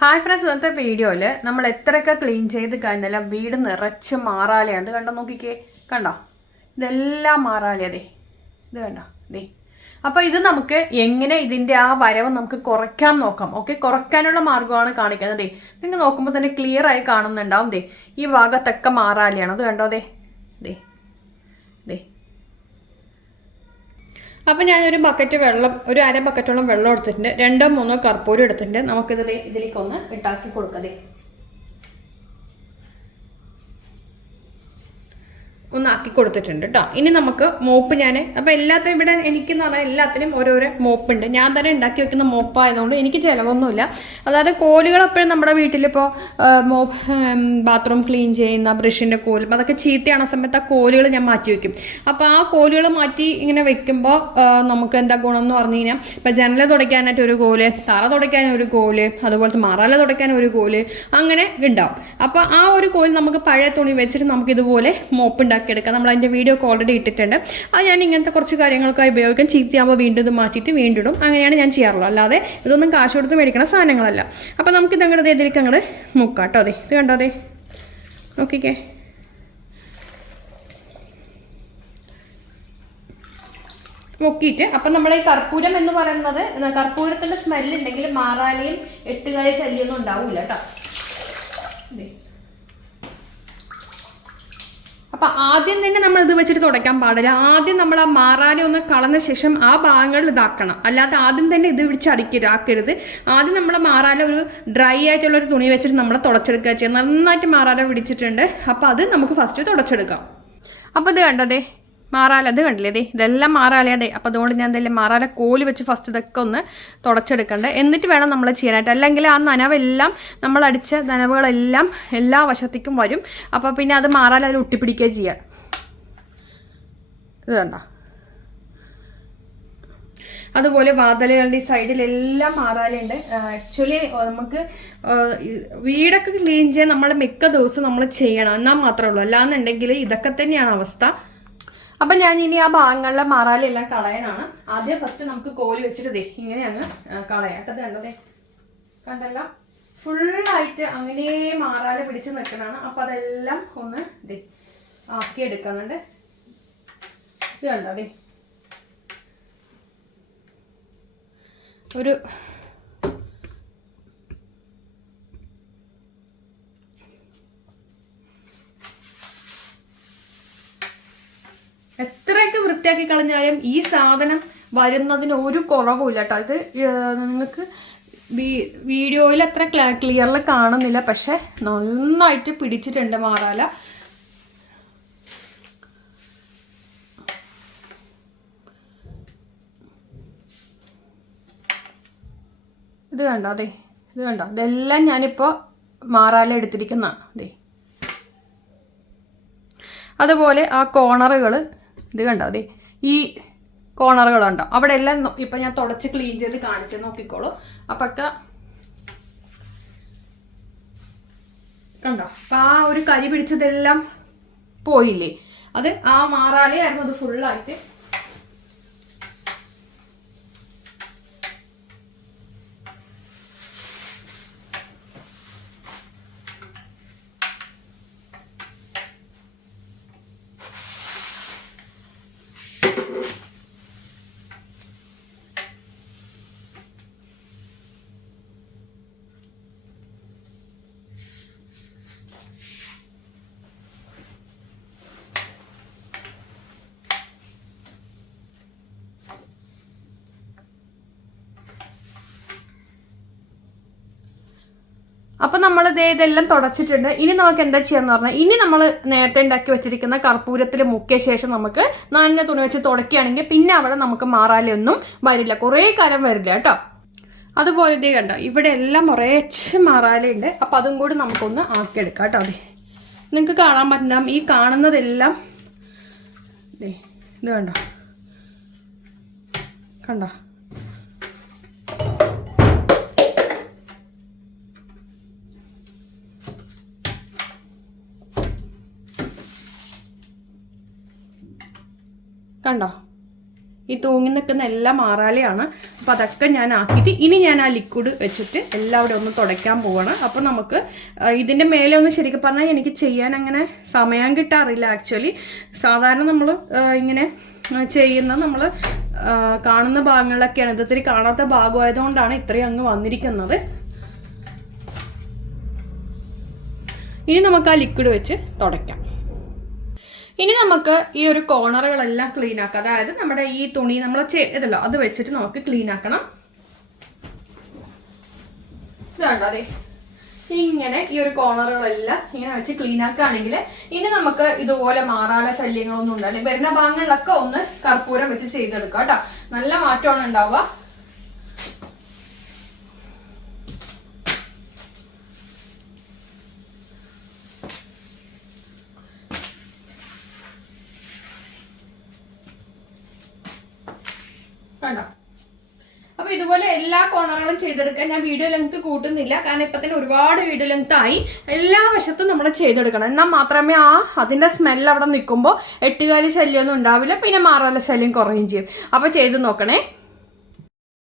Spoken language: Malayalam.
ഹായ് ഫ്രണ്ട്സ്, ഇന്നത്തെ വീഡിയോയിൽ നമ്മൾ എത്രയൊക്കെ ക്ലീൻ ചെയ്ത് കഴിഞ്ഞാൽ വീട് നിറച്ച് മാറാലയാണ്. ഇത് കണ്ടോ, നോക്കിക്കേ, കണ്ടോ, ഇതെല്ലാം മാറാലേ. അതെ, ഇത് കണ്ടോ, ദേ. അപ്പോൾ ഇത് നമുക്ക് എങ്ങനെ ഇതിൻ്റെ ആ വരവ് നമുക്ക് കുറയ്ക്കാൻ നോക്കാം. ഓക്കെ, കുറയ്ക്കാനുള്ള മാർഗ്ഗമാണ് കാണിക്കുന്നത്. നിങ്ങൾ നോക്കുമ്പോൾ തന്നെ ക്ലിയർ ആയി കാണുന്നുണ്ടാവും. ദേ, ഈ ഭാഗത്തൊക്കെ മാറാലയാണ്. അത് കണ്ടോ, ദേ ദേ ദേ. അപ്പം ഞാനൊരു ബക്കറ്റ് വെള്ളം, ഒരു അര ബക്കറ്റോളം വെള്ളം എടുത്തിട്ടുണ്ട്. 2-3 കർപ്പൂരം എടുത്തിട്ടുണ്ട്. നമുക്കിത് ഇതിലേക്കൊന്ന് ഇട്ടാക്കി കൊടുക്കാം. ഒന്ന് ആക്കി കൊടുത്തിട്ടുണ്ട് കേട്ടോ. ഇനി നമുക്ക് മോപ്പ് അപ്പോൾ എല്ലാത്തിനും ഇവിടെ എനിക്കെന്ന് പറഞ്ഞാൽ എല്ലാത്തിനും ഓരോരോ മോപ്പുണ്ട്. ഞാൻ തന്നെ ഉണ്ടാക്കി വെക്കുന്ന മോപ്പായതുകൊണ്ട് എനിക്ക് ചിലവൊന്നുമില്ല. അതായത് കോലുകൾ എപ്പോഴും നമ്മുടെ വീട്ടിലിപ്പോൾ ബാത്റൂം ക്ലീൻ ചെയ്യുന്ന ബ്രഷിൻ്റെ കോലും അതൊക്കെ ചീത്തയാണ് സമയത്ത് ആ കോലുകൾ ഞാൻ മാറ്റി വെക്കും. അപ്പോൾ ആ കോലുകൾ മാറ്റി ഇങ്ങനെ വെക്കുമ്പോൾ നമുക്ക് എന്താ ഗുണം എന്ന് പറഞ്ഞു കഴിഞ്ഞാൽ, ഇപ്പോൾ ജനൽ തുടയ്ക്കാനായിട്ട് ഒരു കോല്, തറ തുടയ്ക്കാൻ ഒരു കോല്, അതുപോലത്തെ മറാല തുടയ്ക്കാൻ ഒരു കോല്, അങ്ങനെ ഉണ്ടാവും. അപ്പോൾ ആ ഒരു കോല് നമുക്ക് പഴയ തുണി വെച്ചിട്ട് നമുക്കിതുപോലെ മോപ്പ് ഉണ്ടാക്കി എടുക്കാം. നമ്മൾ അതിൻ്റെ വീഡിയോ ഒക്കെ ഓൾറെഡി ഇട്ടിട്ടുണ്ട്. അത് ഞാൻ ഇങ്ങനത്തെ കുറച്ച് കാര്യങ്ങൾക്കായി ഉപയോഗിക്കാം. ചീത്തയാകുമ്പോൾ വീണ്ടും ഇത് മാറ്റിയിട്ട് വീണ്ടും ഇടും. അങ്ങനെയാണ് ഞാൻ ചെയ്യാറുള്ളത്. അല്ലാതെ ഇതൊന്നും കാശ് കൊടുത്ത് മേടിക്കണ സാധനങ്ങളല്ല. അപ്പോൾ നമുക്കിത് അങ്ങോട്ട് ഇതിലേക്ക് അങ്ങോട്ട് മുക്കാം കേട്ടോ. അതെ, ഇത് കണ്ടോ, അതെ, നോക്കിക്കേ. മുക്കിയിട്ട് അപ്പം നമ്മുടെ ഈ കർപ്പൂരം എന്ന് പറയുന്നത്, കർപ്പൂരത്തിൻ്റെ സ്മെല്ലുണ്ടെങ്കിൽ മാറാലയും എട്ടുകായ ശല്യമൊന്നും ഉണ്ടാവില്ല കേട്ടോ. അപ്പം ആദ്യം തന്നെ നമ്മൾ ഇത് വെച്ചിട്ട് തുടയ്ക്കാൻ പാടില്ല. ആദ്യം നമ്മൾ ആ മാറാല ഒന്ന് കളഞ്ഞ ശേഷം ആ ഭാഗങ്ങളിൽ ഇതാക്കണം. അല്ലാതെ ആദ്യം തന്നെ ഇത് ആക്കരുത്. ആദ്യം നമ്മൾ മാറാല ഒരു ഡ്രൈ ആയിട്ടുള്ളൊരു തുണി വെച്ചിട്ട് നമ്മൾ തുടച്ചെടുക്കുക ചെയ്യുക. നന്നായിട്ട് മാറാല പിടിച്ചിട്ടുണ്ട്. അപ്പോൾ അത് നമുക്ക് ഫസ്റ്റ് തുടച്ചെടുക്കാം. അപ്പോൾ ഇത് കണ്ടതേ മാറാല, ഇത് കണ്ടില്ലേ, അതെ, ഇതെല്ലാം മാറാലേ. അപ്പോൾ അതുകൊണ്ട് ഞാൻ എന്തെങ്കിലും മാറാല കോല് വെച്ച് ഫസ്റ്റ് ഇതൊക്കെ ഒന്ന് തുടച്ചെടുക്കണ്ടേ. എന്നിട്ട് വേണം നമ്മൾ ചെയ്യാനായിട്ട്. അല്ലെങ്കിൽ ആ നനവെല്ലാം, നമ്മളടിച്ച നനവുകളെല്ലാം എല്ലാ വശത്തേക്കും വരും. അപ്പോൾ പിന്നെ അത് മാറാല അതിൽ ഒട്ടിപ്പിടിക്കുകയും ചെയ്യാം. ഇത് കണ്ടോ. അതുപോലെ വാതിലുകളുടെ ഈ സൈഡിലെല്ലാം മാറാലുണ്ട്. ആക്ച്വലി നമുക്ക് വീടൊക്കെ ക്ലീൻ ചെയ്യാൻ നമ്മൾ മിക്ക ദിവസവും നമ്മൾ ചെയ്യണം, എന്നാൽ മാത്രമേ ഉള്ളൂ. അല്ലാന്നുണ്ടെങ്കിൽ ഇതൊക്കെ തന്നെയാണ് അവസ്ഥ. അപ്പം ഞാൻ ഇനി ആ ഭാഗങ്ങളിലെ മാറാലെല്ലാം കളയാനാണ്. ആദ്യം ഫസ്റ്റ് നമുക്ക് കോല് വെച്ചിട്ട് ഇങ്ങനെ അങ്ങ് കളയാം. അത് കണ്ടതേ, കണ്ടല്ലോ, ഫുള്ളായിട്ട് അങ്ങനെ മാറാല പിടിച്ച് നിൽക്കണതാണ്. അപ്പം അതെല്ലാം ഒന്ന് ആക്കി എടുക്കുന്നുണ്ട്. ഇത് കണ്ടോ, ഒരു എത്രയൊക്കെ വൃത്തിയാക്കി കളഞ്ഞാലും ഈ സാധനം വരുന്നതിന് ഒരു കുറവുമില്ല കേട്ടോ. ഇത് നിങ്ങൾക്ക് വീഡിയോയിൽ അത്ര ക്ലിയറിൽ കാണുന്നില്ല, പക്ഷെ നന്നായിട്ട് പിടിച്ചിട്ടുണ്ട് മാറാല. ഇത് കണ്ടോ, അതെ, ഇത് കണ്ടോ, ഇതെല്ലാം ഞാനിപ്പോൾ മാറാല എടുത്തിരിക്കുന്നതാണ്. അതുപോലെ ആ കോണറുകൾ, ഇത് കണ്ടോ, അതെ, ഈ കോണറുകളുണ്ടോ, അവിടെ എല്ലാം ഇപ്പം ഞാൻ തുടച്ച് ക്ലീൻ ചെയ്ത് കാണിച്ച് നോക്കിക്കോളൂ. അപ്പൊക്കെ കണ്ടോ, അപ്പം ആ ഒരു കരി പിടിച്ചതെല്ലാം പോയില്ലേ. അത് ആ മാറാലയായിരുന്നു അത് ഫുള്ളായിട്ട്. അപ്പം നമ്മൾ ഇതെല്ലാം തുടച്ചിട്ടുണ്ട്. ഇനി നമുക്ക് എന്താ ചെയ്യാന്ന് പറഞ്ഞാൽ, ഇനി നമ്മൾ നേരത്തെ ഉണ്ടാക്കി വെച്ചിരിക്കുന്ന കർപ്പൂരത്തിൽ മുക്കിയ ശേഷം നമുക്ക് നനഞ്ഞ തുണി വെച്ച് തുടക്കുകയാണെങ്കിൽ പിന്നെ അവിടെ നമുക്ക് മാറാലൊന്നും വരില്ല, കുറേ കാലം വരില്ല കേട്ടോ. അതുപോലെ ഇതേ കണ്ടോ, ഇവിടെ എല്ലാം കുറേച്ച് മാറാലുണ്ട്. അപ്പം അതും കൂടി നമുക്കൊന്ന് ആക്കിയെടുക്കാം കേട്ടോ. അതെ, നിങ്ങൾക്ക് കാണാൻ പറ്റുന്ന ഈ കാണുന്നതെല്ലാം ഇത് കണ്ടോ, കണ്ടോ, കണ്ടോ, ഈ തൂങ്ങി നിൽക്കുന്ന എല്ലാം മാറാലെയാണ്. അപ്പോൾ അതൊക്കെ ഞാൻ ആക്കിയിട്ട് ഇനി ഞാൻ ആ ലിക്വിഡ് വെച്ചിട്ട് എല്ലാവരും ഒന്ന് തുടയ്ക്കാൻ പോവാണ്. അപ്പോൾ നമുക്ക് ഇതിൻ്റെ മേലെ ഒന്ന് ശരിക്കും പറഞ്ഞാൽ എനിക്ക് ചെയ്യാൻ അങ്ങനെ സമയം കിട്ടാറില്ല ആക്ച്വലി. സാധാരണ നമ്മൾ ഇങ്ങനെ ചെയ്യുന്ന നമ്മൾ കാണുന്ന ഭാഗങ്ങളിലൊക്കെയാണ്. ഇത് ഇത്തിരി കാണാത്ത ഭാഗമായതുകൊണ്ടാണ് ഇത്രയും അങ്ങ് വന്നിരിക്കുന്നത്. ഇനി നമുക്ക് ആ ലിക്വിഡ് വെച്ച് തുടയ്ക്കാം. ഇനി നമുക്ക് ഈ ഒരു കോർണറുകളെല്ലാം ക്ലീൻ ആക്കാം. അതായത് നമ്മുടെ ഈ തുണി നമ്മൾ ചെയ്തല്ലോ അത് വെച്ചിട്ട് നമുക്ക് ക്ലീൻ ആക്കണം. ഇതാണ്ടോ അതെ, ഇങ്ങനെ ഈ ഒരു കോർണറുകളെല്ലാം ഇങ്ങനെ വെച്ച് ക്ലീൻ ആക്കുകയാണെങ്കിൽ ഇനി നമുക്ക് ഇതുപോലെ മാറാല ശല്യങ്ങളൊന്നും ഉണ്ടാവില്ല. വരുന്ന ഭാഗങ്ങളിലൊക്കെ ഒന്ന് കർപ്പൂരം വെച്ച് ചെയ്തെടുക്കാം കേട്ടോ. നല്ല മാറ്റമാണ് ഉണ്ടാവുക. കണ്ടോ? അപ്പൊ ഇതുപോലെ എല്ലാ കോർണറുകളും ചെയ്തെടുക്കാൻ ഞാൻ വീഡിയോ ലെങ്ത് കൂട്ടുന്നില്ല, കാരണം ഇപ്പൊ തന്നെ ഒരുപാട് വീഡിയോ ലെങ്ത് ആയി. എല്ലാ വശത്തും നമ്മൾ ചെയ്തെടുക്കണം. എന്നാൽ മാത്രമേ അതിന്റെ സ്മെല്ല് അവിടെ നിൽക്കുമ്പോൾ എട്ടുകാലി ശല്യമൊന്നും ഉണ്ടാവില്ല, പിന്നെ മാറാല ശല്യം കുറയുകയും ചെയ്യും. അപ്പൊ ചെയ്ത് നോക്കണേ.